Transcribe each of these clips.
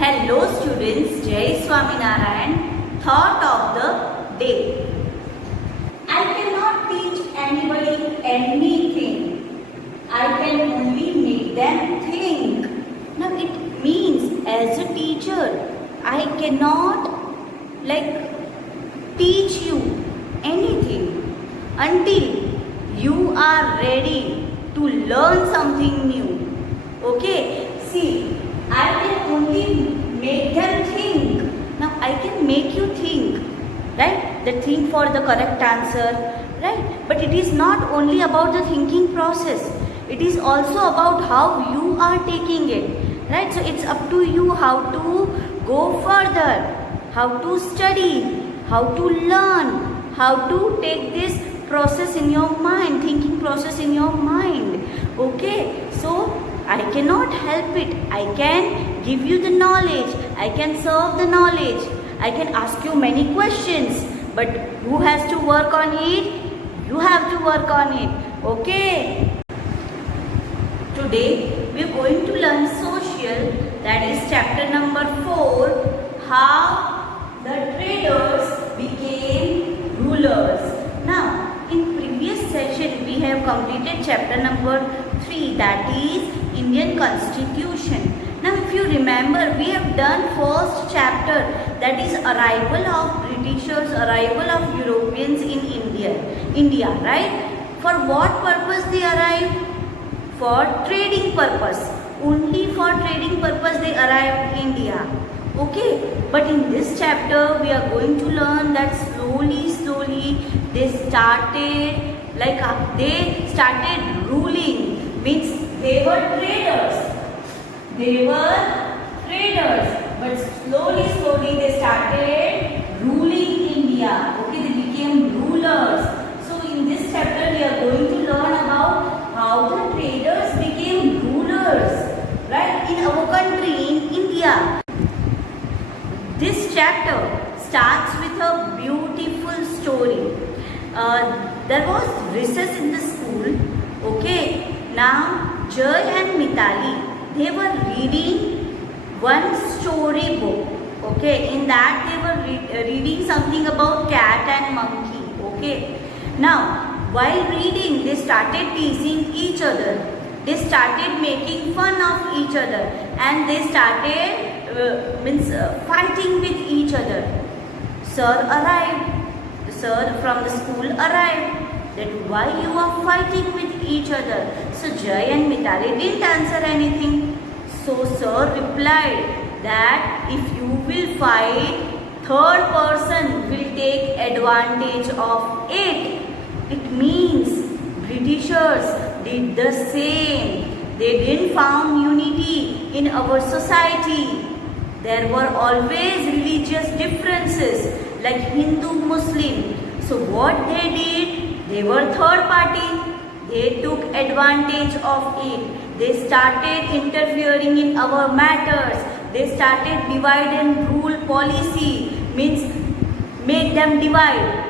Hello students, Jai Swaminarayan. Thought of the day. I cannot teach anybody anything. I can only make them think. Now it means as a teacher, I cannot teach you anything until you are ready to learn something new. Okay, see, I can only make them think. Now I can make you think, right? The think for the correct answer, right? But it is not only about the thinking process. It is also about how you are taking it, right? So it's up to you how to go further, how to study, how to learn, how to take this process in your mind, thinking process in your mind. Okay, so I cannot help it. I can give you the knowledge. I can serve the knowledge. I can ask you many questions. But who has to work on it? You have to work on it. Okay. Today we are going to learn social. That is chapter number 4. How the traders became rulers. Now, in previous session we have completed chapter number 3, that is Indian Constitution. Now if you remember, we have done first chapter, that is arrival of Britishers, arrival of Europeans in India, right? For what purpose they arrived? For trading purpose. Only for trading purpose they arrived in India. Okay, but in this chapter we are going to learn that slowly they started ruling. Means they were traders. But slowly they started ruling India. Okay, they became rulers. So in this chapter we are going to learn about how the traders became rulers, right, in our country, in India. This chapter starts with a beautiful story. There was recess in the school. Okay, now Jay and Mitali, they were reading one story book. Okay, in that they were reading something about cat and monkey. Okay, now while reading they started teasing each other. They started making fun of each other and they started fighting with each other. Sir arrived. The sir from the school arrived. That why you are fighting with each other? So Jay and Mitali didn't answer anything. So sir replied that if you will fight, third person will take advantage of it. It means Britishers did the same. They didn't found unity in our society. There were always religious differences like Hindu, Muslim. So what they did, they were third party. They took advantage of it. They started interfering in our matters. They started divide and rule policy, means make them divide.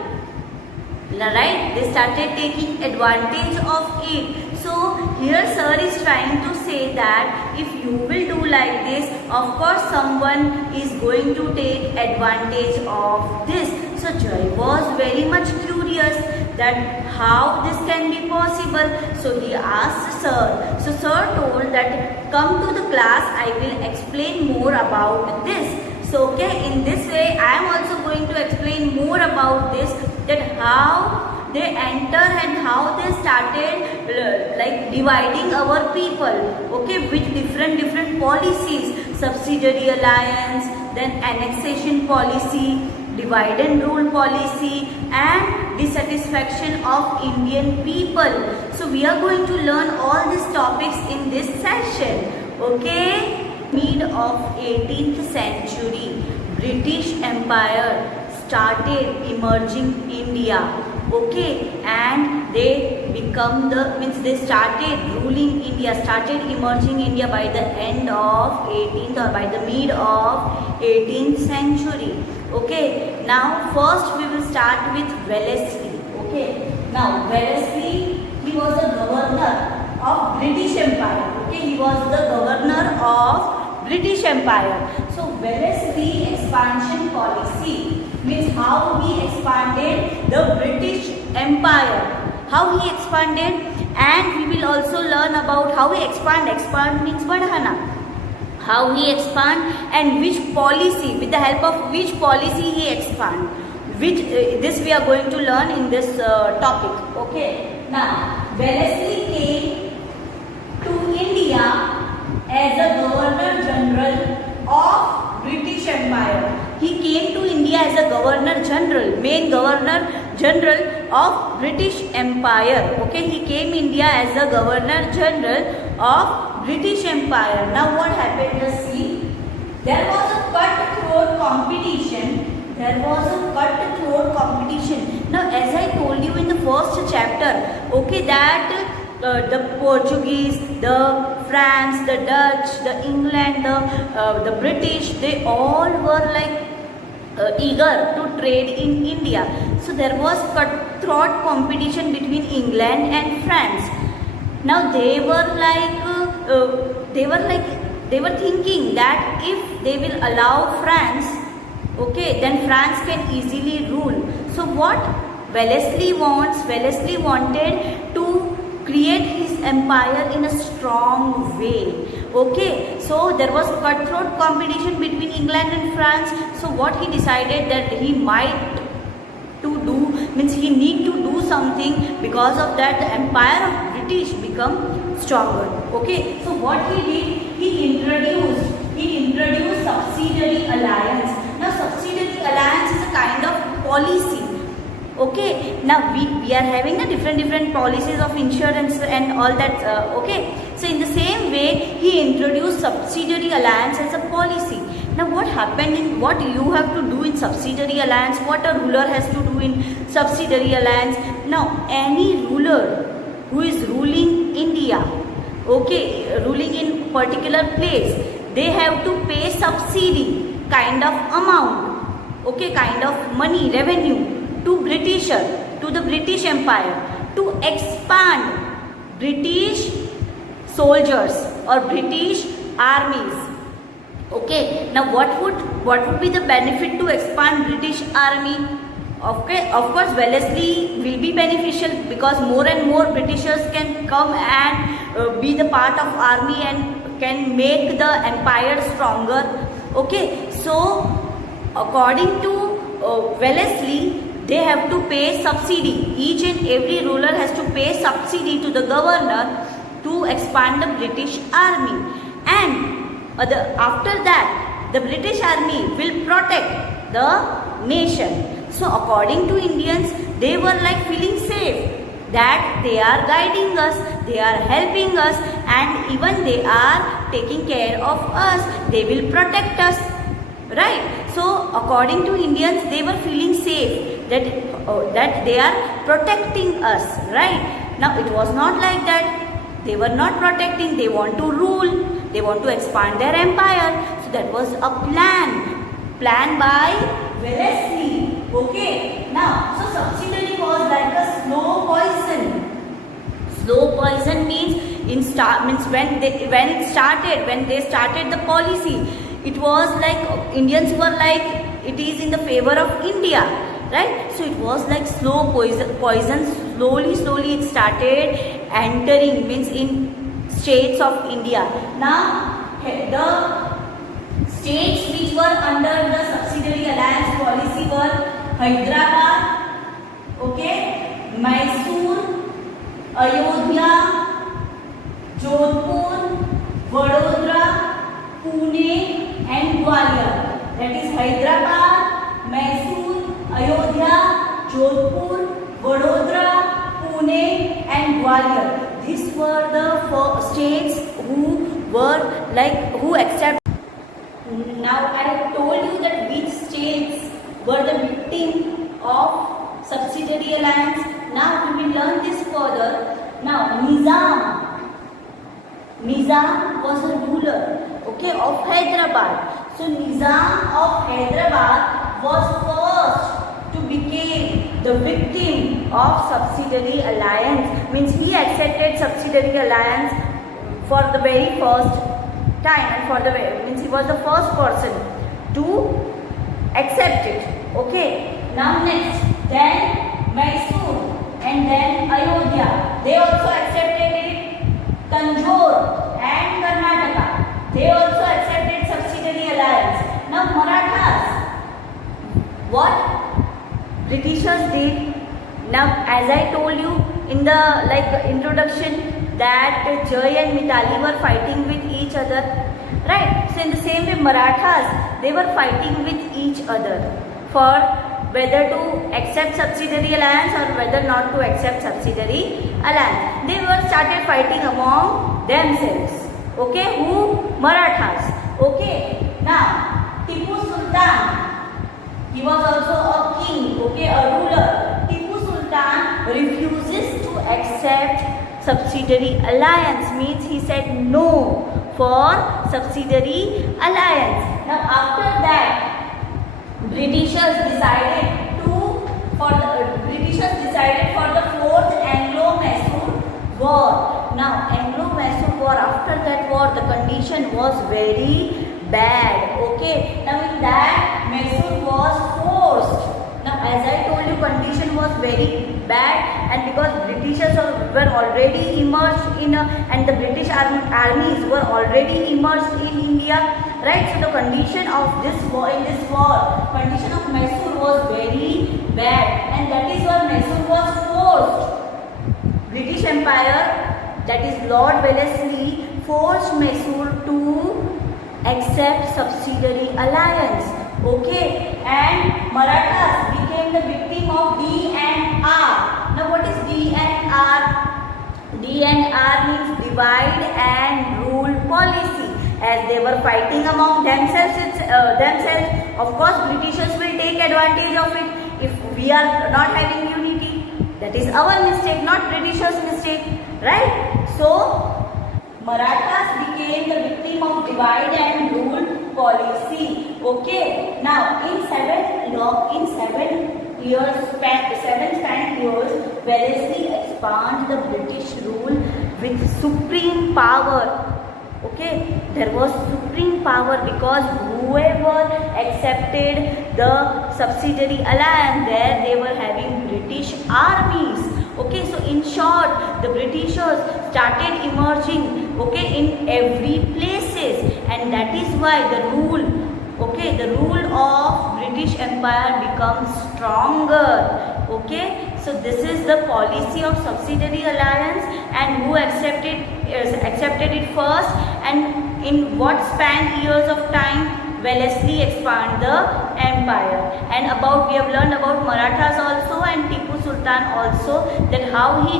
Right? They started taking advantage of it. So here sir is trying to say that if you will do like this, of course someone is going to take advantage of this. So Jay was very much curious that how this can be possible. So he asked sir. So sir told that come to the class, I will explain more about this. So okay, in this way I am also going to explain more about this, that how they enter and how they started dividing our people, okay, with different policies, subsidiary alliance, then annexation policy, divide and rule policy, and dissatisfaction of Indian people. So we are going to learn all these topics in this session. Okay, mid of 18th century, British Empire started emerging India. Okay, and they they started ruling India, started emerging India by the end of 18th or by the mid of 18th century. Okay, now first we will start with Wellesley. Okay, now Wellesley, he was the governor of British Empire. Okay, he was the governor of British Empire. So Wellesley expansion policy means how he expanded the British Empire. How he expanded, and we will also learn about how he expand. Expand means badhana. How he expand and which policy, with the help of which policy he expand. Which this we are going to learn in this topic. Okay. Now Wellesley came to India as a Governor General of British Empire. He came to India as a Governor General, main Governor General of British Empire. Okay, he came India as a Governor General of British Empire. Now what happened? Just see. There was a cutthroat competition. There was a cutthroat competition. Now, as I told you in the first chapter, okay, that the Portuguese, the France, the Dutch, the England, the British, they all were like eager to trade in India. So there was cutthroat competition between England and France. Now they were thinking that if they will allow France, okay, then France can easily rule. So what Wellesley wanted to create his empire in a strong way. Okay, so there was cutthroat competition between England and France. So what he decided that he might to do, means he need to do something. Because of that, the empire of British become stronger. Okay, so what he did, he introduced subsidiary alliance. Now subsidiary alliance is a kind of policy. Okay, now we are having the different policies of insurance and all that. Okay, so in the same way, he introduced subsidiary alliance as a policy. Now what happened what you have to do in subsidiary alliance, what a ruler has to do in subsidiary alliance. Now any ruler who is ruling India, okay, ruling in particular place, they have to pay subsidy, kind of amount, okay, kind of money, revenue to the British Empire to expand British soldiers or British armies. Okay, now what would be the benefit to expand British army? Okay, of course Wellesley will be beneficial because more and more Britishers can come and be the part of army and can make the empire stronger. Okay, so according to Wellesley, they have to pay subsidy. Each and every ruler has to pay subsidy to the governor to expand the British army. And after that, the British army will protect the nation. So according to Indians, they were like feeling safe that they are guiding us, they are helping us, and even they are taking care of us. They will protect us. Right? So according to Indians, they were feeling safe that they are protecting us. Right? Now it was not like that. They were not protecting. They want to rule. They want to expand their empire. So that was a plan by Wellesley. Okay. Now, so subsidiary was like a slow poison. Slow poison means when they started the policy, it was like Indians were like it is in the favor of India, right? So it was like slow poison. Slowly it started entering, means in states of India. Now the states which were under the subsidiary alliance policy were Hyderabad, okay, Mysore, Ayodhya, Jodhpur, Vadodara, Pune and Gwalior. That is Hyderabad, Mysore, Ayodhya, Jodhpur, Vadodara, Pune and Gwalior. These were the four states who accept. Now I have told you that which states were the victim of subsidiary alliance. Now we will learn this further. Now Nizam was a ruler, okay, of Hyderabad. So Nizam of Hyderabad was first to become the victim of subsidiary alliance. Means he accepted subsidiary alliance for the very first time and for the means he was the first person to accept it. Okay. Now next, then Mysore and then Ayodhya, they also accepted it. Tanjore and Karnataka, they also accepted subsidiary alliance. Now Marathas, what Britishers did. Now, as I told you in the introduction, that Jai and Mitali were fighting with each other, right? So in the same way, Marathas, they were fighting with each other for whether to accept subsidiary alliance or whether not to accept subsidiary alliance. They were started fighting among themselves. Okay, who? Marathas. Okay. Now, Tipu Sultan, he was also a king, okay, a ruler. Tipu Sultan refuses to accept subsidiary alliance, means he said no for subsidiary alliance. Now after that, Britishers decided for the fourth Anglo-Mysore war. Now Anglo-Mysore war, after that war, the condition was very bad. Okay. Now in that, Mysore was forced. Now as I told you, condition was very bad, and because Britishers were already immersed in and the British armies were already immersed in India, right? So the condition of this war, condition of Mysore was very bad, and that is why Mysore was forced. British Empire, that is Lord Wellesley, forced Mysore to accept subsidiary alliance. Okay, and Marathas became the victim of D&R. Now what is D&R? D&R means divide and rule policy. As they were fighting among themselves, of course Britishers will take advantage of it. If we are not having unity, that is our mistake, not Britishers' mistake, right? So Marathas became the victim of divide and rule policy. Okay. Now in seven span years, Wellesley expanded the British rule with supreme power. Okay, there was supreme power because whoever accepted the subsidiary alliance, there they were having British armies. Okay, so in short, the Britishers started emerging, okay, in every places, and that is why the rule of British Empire becomes stronger. Okay, so this is the policy of subsidiary alliance, and who accepted it first, and in what span years of time Wellesley expand the empire. And we have learned about Marathas also and Tipu Sultan also, that how he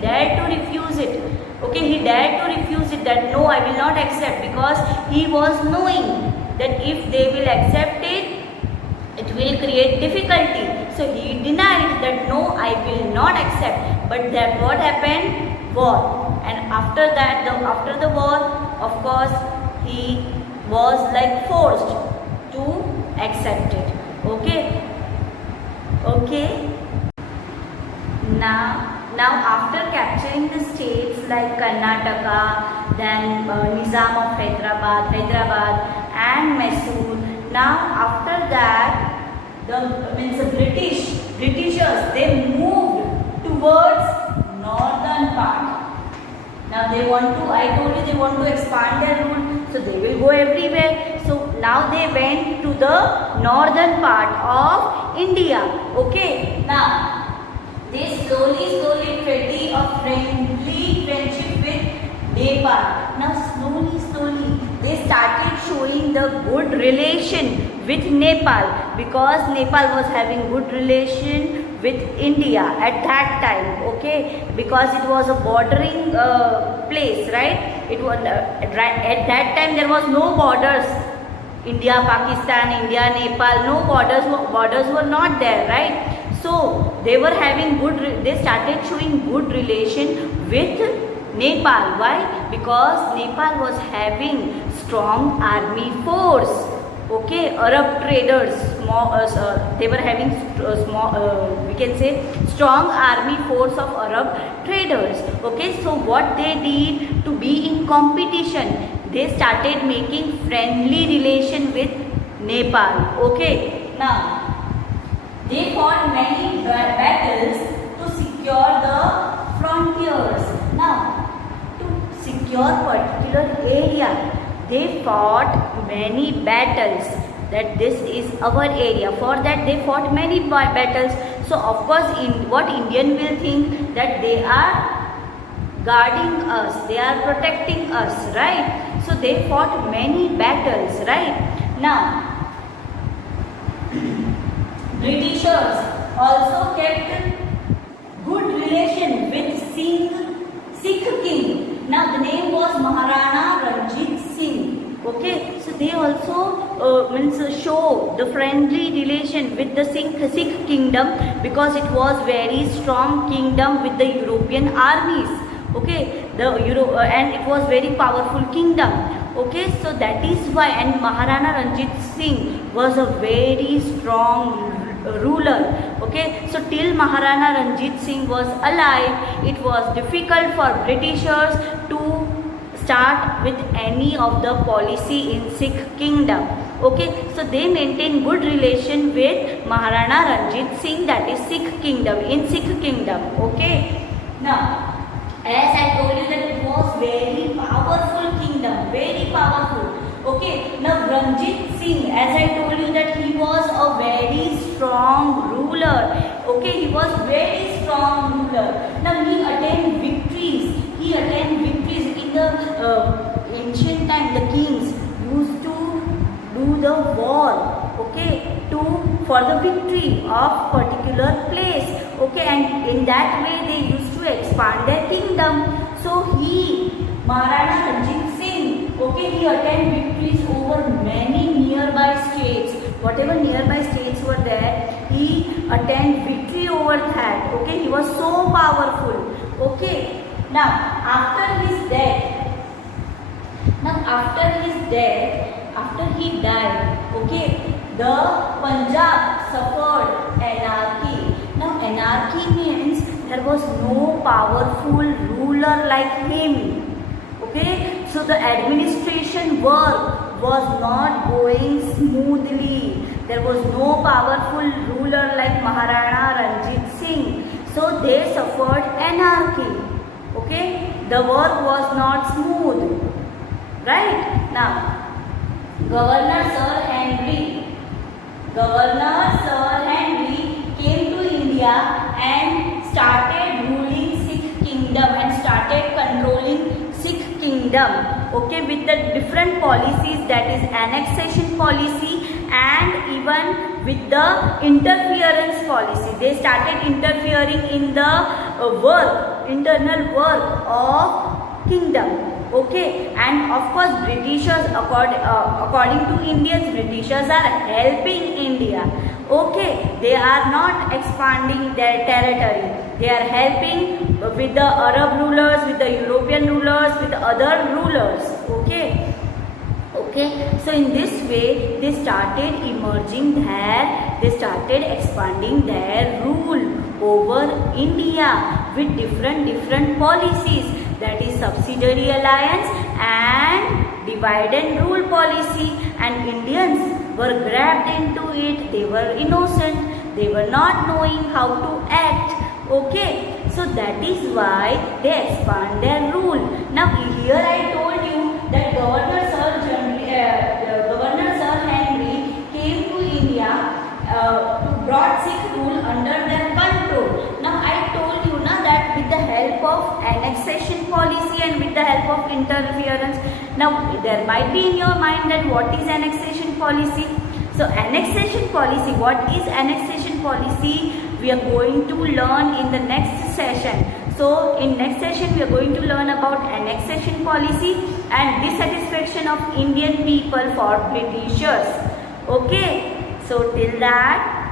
dared to refuse it. Okay, he dared to refuse it, that no, I will not accept, because he was knowing that if they will accept it, it will create difficulty. So he denied that no, I will not accept. But that what happened? War. And after that, after the war, of course, he was forced to accept it. Okay. Now after capturing the states like Karnataka, then Nizam of Hyderabad and Mysore. Now after that, the Britishers, they moved towards northern part. Now I told you they want to expand their rule, so they will go everywhere. So now they went to the northern part of India. Okay. Now they slowly treaty of friendly friendship with Nepal. Now slowly they started showing the good relation with Nepal, because Nepal was having good relation with India at that time. Okay, because it was a bordering place, right? It was at that time there was no borders. India, Pakistan, India, Nepal, no borders were not there, right? So they were having they started showing good relation with Nepal. Why? Because Nepal was having strong army force. Okay, Arab traders, they were having we can say strong army force of Arab traders. Okay, so what they did to be in competition, they started making friendly relation with Nepal. Okay, now they fought many battles to secure the frontiers. Now, to secure particular area, they fought many battles, that this is our area. For that they fought many battles. So of course, what Indian will think that they are guarding us, they are protecting us, right? So they fought many battles, right? Now, Britishers also kept good relation with Sikh king. Now the name was Maharana Ranjit Singh. Okay, so they also show the friendly relation with the Sikh kingdom, because it was very strong kingdom with the European armies. Okay, and it was very powerful kingdom. Okay, so that is why, and Maharana Ranjit Singh was a very strong ruler. Okay, so till Maharana Ranjit Singh was alive, it was difficult for Britishers to start with any of the policy in Sikh kingdom. Okay, so they maintain good relation with Maharana Ranjit Singh, that is Sikh kingdom, in Sikh kingdom. Okay, now as I told you that it was very powerful kingdom, very powerful. Okay, now Ranjit Singh, as I told you that he was a very strong ruler. Okay, he was very strong ruler. Now he attained victories. He attained victories in the ancient time. The kings used to do the war. Okay, for the victory of particular place. Okay, and in that way they used to expand their kingdom. So Maharana Ranjit Singh, okay, he attained victories over many nearby states. Whatever nearby states were there, he attained victory over that. Okay, he was so powerful. Okay, now after his death, after he died, okay, the Punjab suffered anarchy. Now anarchy means there was no powerful ruler like him. Okay, so the administration work was not going smoothly. There was no powerful ruler like Maharana Ranjit Singh. So they suffered anarchy. Okay, the work was not smooth. Right? Now, Governor Sir Henry came to India and started ruling Sikh kingdom and started controlling Sikh kingdom. Okay, with the different policies, that is annexation policy and even with the interference policy. They started interfering in the internal work of kingdom. Okay, and of course Britishers, according to Indians, Britishers are helping India. Okay, they are not expanding their territory. They are helping with the Arab rulers, with the European rulers, with the other rulers. Okay. Okay, so in this way they started emerging there, they started expanding their rule over India with different policies, that is subsidiary alliance and divide and rule policy, and Indians were grabbed into it. They were innocent, they were not knowing how to act. Okay, so that is why they expand their rule. Now here I told you that Governor Sir Henry came to India brought Sikh rule under their control. Now I told you that with the help of annexation policy and with the help of interference. Now there might be in your mind that what is annexation policy? So annexation policy, what is annexation policy? We are going to learn in the next session. So in next session we are going to learn about annexation policy and dissatisfaction of Indian people for Britishers. Okay, so till that